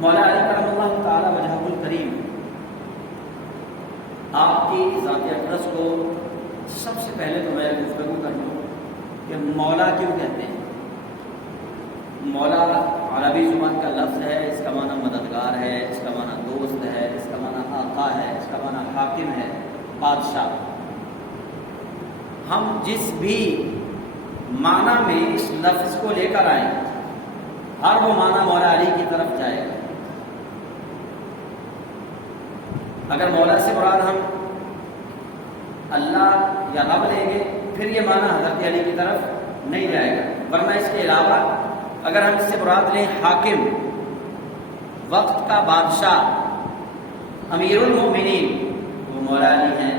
مولا علی کرم اللہ تعالی وجہہ الکریم آپ کی ذات اقدس کو سب سے پہلے تو میں گفتگو کر لوں کہ مولا کیوں کہتے ہیں. مولا عربی زبان کا لفظ ہے، اس کا معنی مددگار ہے، اس کا معنی دوست ہے، اس کا معنی آقا ہے، اس کا معنی حاکم ہے، بادشاہ. ہم جس بھی معنی میں اس لفظ کو لے کر آئیں ہر وہ معنی مولا علی کی طرف جائے گا. اگر مولا سے مراد ہم اللہ یا رب لیں گے پھر یہ معنی حضرت علی کی طرف نہیں جائے گا، ورنہ اس کے علاوہ اگر ہم اس سے مراد لیں حاکم، وقت کا بادشاہ، امیر المؤمنین، وہ مولا علی ہیں.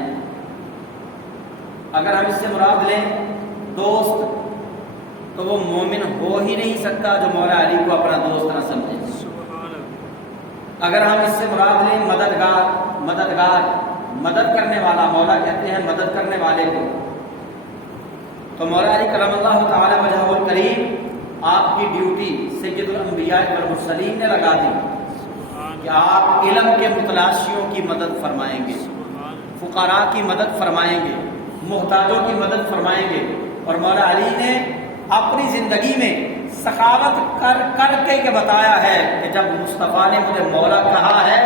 اگر ہم اس سے مراد لیں دوست تو وہ مومن ہو ہی نہیں سکتا جو مولا علی کو اپنا دوست نہ سمجھے. اگر ہم اس سے مراد لیں مددگار، مدد کرنے والا، مولا کہتے ہیں مدد کرنے والے کو، تو مولا علی کرم اللہ تعالی وجہہ الکریم آپ کی ڈیوٹی سید الانبیاء والمرسلین نے لگا دی کہ آپ علم کے متلاشیوں کی مدد فرمائیں گے، فقراء کی مدد فرمائیں گے، محتاجوں کی مدد فرمائیں گے. اور مولا علی نے اپنی زندگی میں سخاوت کر کے بتایا ہے کہ جب مصطفیٰ نے مجھے مولا کہا ہے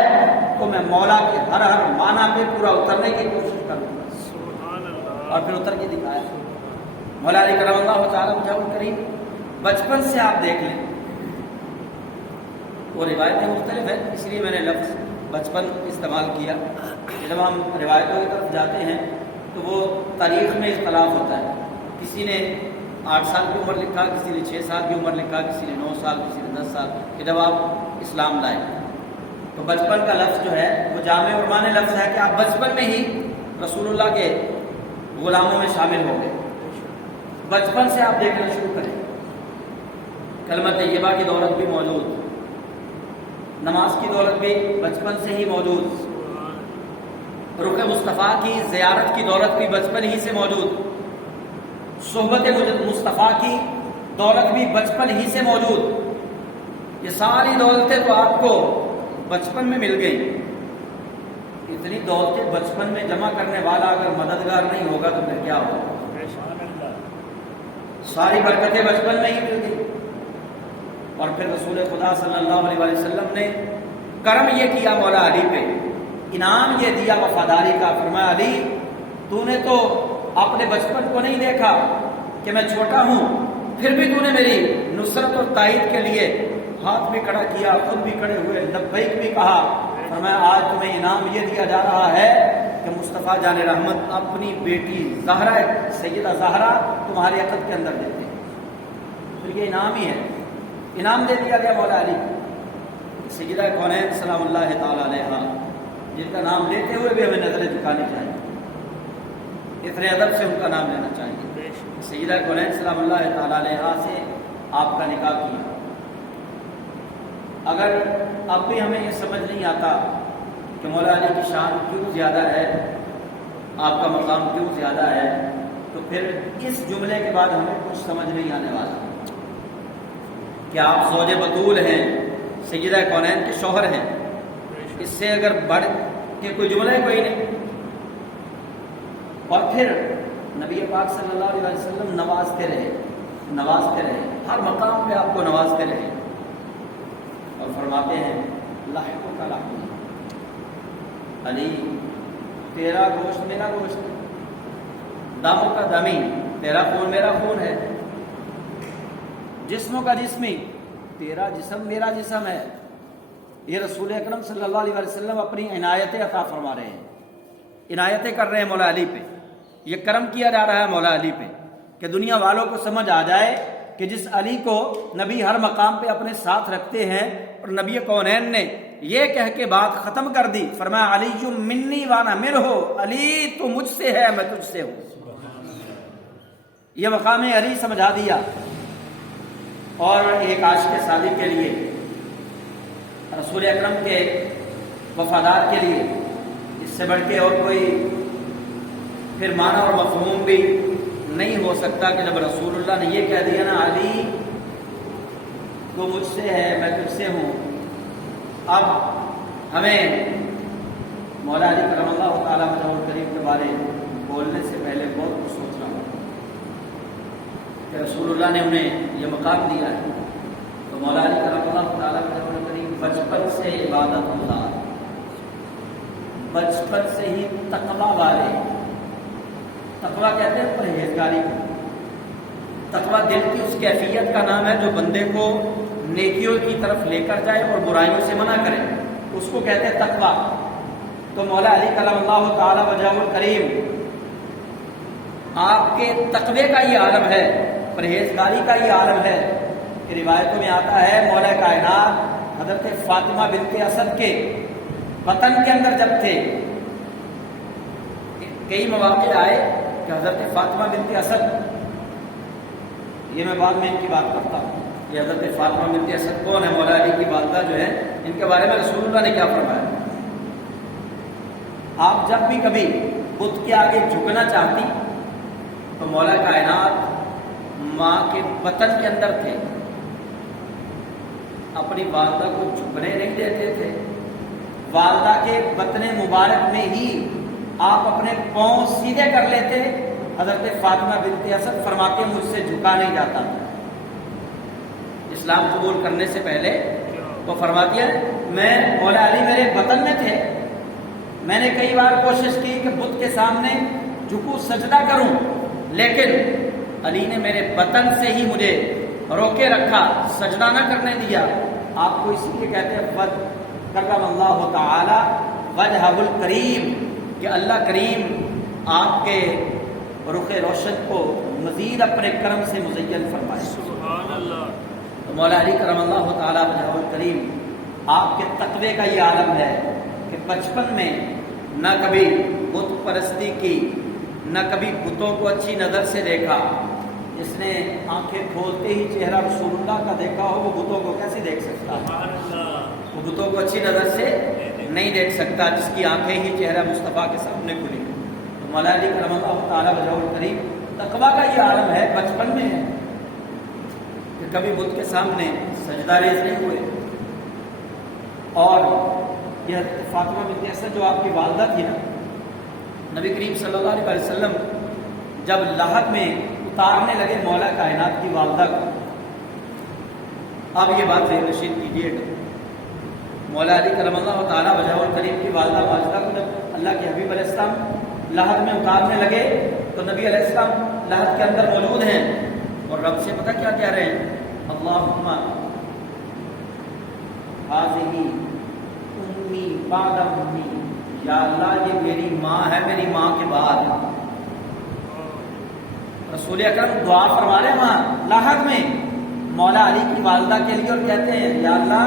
تو میں مولا کے ہر معنی پہ پورا اترنے کی کوشش کروں گا، اور پھر اتر کے دکھایا. مولا علی کرم اللہ تعالیٰ وجہہ الکریم بچپن سے آپ دیکھ لیں، وہ روایتیں مختلف ہیں اس لیے میں نے لفظ بچپن استعمال کیا. جب ہم روایتوں کی طرف جاتے ہیں تو وہ تاریخ میں اختلاف ہوتا ہے. کسی نے 8 سال کی عمر لکھا، کسی نے 6 سال کی عمر لکھا، کسی نے 9 سال، کسی نے 10 سال کہ جب آپ اسلام لائے. تو بچپن کا لفظ جو ہے وہ جامع اور معنی لفظ ہے کہ آپ بچپن میں ہی رسول اللہ کے غلاموں میں شامل ہو گئے. بچپن سے آپ دیکھنا شروع کریں. کلمہ طیبہ کی دولت بھی موجود، نماز کی دولت بھی بچپن سے ہی موجود، رخ مصطفیٰ کی زیارت کی دولت بھی بچپن ہی سے موجود، صحبت مصطفیٰ کی دولت بھی بچپن ہی سے موجود. یہ ساری دولتیں تو آپ کو بچپن میں مل گئی. اتنی دولتیں بچپن میں جمع کرنے والا اگر مددگار نہیں ہوگا تو پھر کیا ہوگا؟ ساری برکتیں بچپن میں ہی مل گئی. اور پھر رسول خدا صلی اللہ علیہ وسلم نے کرم یہ کیا مولا علی پہ، انعام یہ دیا وفاداری کا. فرمایا علی تو نے تو اپنے بچپن کو نہیں دیکھا کہ میں چھوٹا ہوں، پھر بھی تو نے میری نصرت اور تائید کے لیے ہاتھ بھی کھڑا کیا، خود بھی کھڑے ہوئے، لبیک بھی کہا. فرمایا آج تمہیں انعام یہ دیا جا رہا ہے کہ مصطفیٰ جان رحمت اپنی بیٹی زہرا سیدہ زہرا تمہارے عقد کے اندر دیتے ہیں. پھر یہ انعام ہی ہے، انعام دے دیا گیا مولا علی. سیدہ کونین سلام اللہ تعالی علیہا جن کا نام لیتے ہوئے بھی ہمیں نظریں جھکانی چاہیے، اتنے ادب سے ان کا نام لینا چاہیے. سیدہ کونین سلام اللہ تعالی علیہا سے آپ کا نکاح کیا. اگر اب بھی ہمیں یہ سمجھ نہیں آتا کہ مولا علی کی شان کیوں زیادہ ہے، آپ کا مقام کیوں زیادہ ہے، تو پھر اس جملے کے بعد ہمیں کچھ سمجھ نہیں آنے والا کہ آپ زوج بطول ہیں، سیدہ کونین کے شوہر ہیں. اس سے اگر بڑھ کے کوئی جملہ ہے کوئی نہیں. اور پھر نبی پاک صلی اللہ علیہ وسلم نوازتے رہے، ہر مقام پہ آپ کو نوازتے رہے. اور فرماتے ہیں لحم کا لحم، علی تیرا گوشت میرا گوشت، دم کا دمی، تیرا خون میرا خون ہے، جسموں کا جسمی، تیرا جسم میرا جسم ہے. یہ رسول اکرم صلی اللہ علیہ وسلم اپنی عنایتیں عطا فرما رہے ہیں، عنایتیں کر رہے ہیں مولا علی پہ. یہ کرم کیا جا رہا ہے مولا علی پہ کہ دنیا والوں کو سمجھ آ جائے کہ جس علی کو نبی ہر مقام پہ اپنے ساتھ رکھتے ہیں. اور نبی کونین نے یہ کہہ کے بات ختم کر دی، فرمایا علی منی وانا منہ، علی تو مجھ سے ہے میں تجھ سے ہوں. یہ مقام علی سمجھا دیا. اور ایک عاشق صادق کے لیے، رسول اکرم کے وفادار کے لیے اس سے بڑھ کے اور کوئی پھر معنی اور مفہوم بھی نہیں ہو سکتا کہ جب رسول اللہ نے یہ کہہ دیا نا علی تو مجھ سے ہے میں تجھ سے ہوں، اب ہمیں مولا علی کرم اللہ تعالیٰ وجہ الکریم کے بارے بولنے سے پہلے بہت کچھ سوچنا ہوگا کہ رسول اللہ نے انہیں یہ مقام دیا ہے. تو مولا علی کرم اللہ تعالیٰ وجہ الکریم بچپن سے عبادت گزار، بچپن سے ہی تقویٰ والے. تقویٰ کہتے ہیں پرہیزگاری کو. تقویٰ دل کی اس کیفیت کا نام ہے جو بندے کو نیکیوں کی طرف لے کر جائے اور برائیوں سے منع کرے، اس کو کہتے ہیں تقویٰ. تو مولا علی کرم اللہ تعالی وجہ الکریم آپ کے تقوی کا یہ عالم ہے، پرہیزگاری کا یہ عالم ہے کہ روایتوں میں آتا ہے مولا کائنات حضرت فاطمہ بنت اسد کے وطن کے اندر جب تھے، کئی مواقع آئے کہ حضرت فاطمہ بنت اسد، یہ میں بعد میں ان کی بات کرتا ہوں، یہ حضرت فاطمہ بنت اسد کون ہے، مولا علی کی والدہ جو ہے، ان کے بارے میں رسول اللہ نے کیا فرمایا. آپ جب بھی کبھی بت کے آگے جھکنا چاہتی تو مولا کائنات ماں کے وطن کے اندر تھے، اپنی والدہ کو جھکنے نہیں دیتے تھے. والدہ کے وطن مبارک میں ہی آپ اپنے پاؤں سیدھے کر لیتے. حضرت فاطمہ بنت اسد فرماتے ہیں مجھ سے جھکا نہیں جاتا. اسلام قبول کرنے سے پہلے تو فرماتی ہے میں مولا علی میرے وطن میں تھے، میں نے کئی بار کوشش کی کہ بت کے سامنے جھکوں سجدہ کروں، لیکن علی نے میرے وطن سے ہی مجھے روکے رکھا، سجدہ نہ کرنے دیا. آپ کو اس لیے کہتے ہیں کرم اللہ تعالی وجہ الکریم کہ اللہ کریم آپ کے رخ روشن کو مزید اپنے کرم سے مزین فرمائے. سبحان اللہ. تو مولا علی کرم اللہ تعالی وجہ الکریم آپ کے تقوی کا یہ عالم ہے کہ بچپن میں نہ کبھی بت پرستی کی، نہ کبھی بتوں کو اچھی نظر سے دیکھا. جس نے آنکھیں کھولتے ہی چہرہ رسول اللہ کا دیکھا ہو وہ بتوں کو کیسے دیکھ سکتا ہے؟ وہ بتوں کو اچھی نظر سے نہیں دیکھ سکتا جس کی آنکھیں ہی چہرہ مصطفیٰ کے سامنے کھلی. تو مولا علی کرم اللہ تعالی وجہ الکریم تقویٰ کا یہ عالم ہے، بچپن میں ہے کہ کبھی بت کے سامنے سجدہ ریز نہیں ہوئے. اور یہ فاطمہ بنت اسد جو آپ کی والدہ تھی نا، نبی کریم صلی اللہ علیہ وسلم جب لحد میں اتارنے لگے مولا کائنات کی والدہ کو، اب یہ بات ذہن نشین کیجیے گا، مولا علی کرم اللہ تعالی وجہ الکریم کی والدہ واجدہ کو جب اللہ کے حبیب علیہ السلام لحد میں اتارنے لگے تو نبی علیہ السلام لحد کے اندر موجود ہیں اور رب سے پتہ کیا کہہ رہے ہیں؟ اللہم ہذہ امی بعد امی، یا اللہ یہ میری ماں ہے، میری ماں کے بعد. رسول اکرم دعا فرما رہے ہیں وہاں لحد میں مولا علی کی والدہ کے لیے اور کہتے ہیں یا اللہ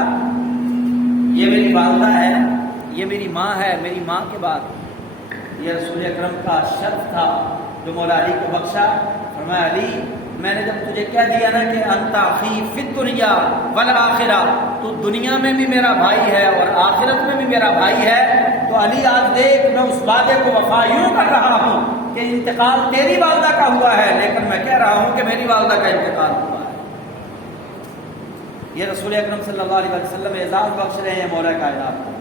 یہ میری والدہ ہے، یہ میری ماں ہے، میری ماں کے بعد. یہ رسول اکرم کا شرف تھا جو مولا علی کو بخشا. فرمایا علی میں نے جب تجھے کہہ دیا نا کہ انت اخی فی الدنیا والآخرہ، تو دنیا میں بھی میرا بھائی ہے اور آخرت میں بھی میرا بھائی ہے، تو علی آج دیکھ میں اس وعدے کو وفا یوں کر رہا ہوں کہ انتقال تیری والدہ کا ہوا ہے، لیکن میں کہہ رہا ہوں کہ میری والدہ کا انتقال ہوا ہے. یہ رسول اکرم صلی اللہ علیہ وسلم اعزاز بخش رہے ہیں مولا کائنات کو.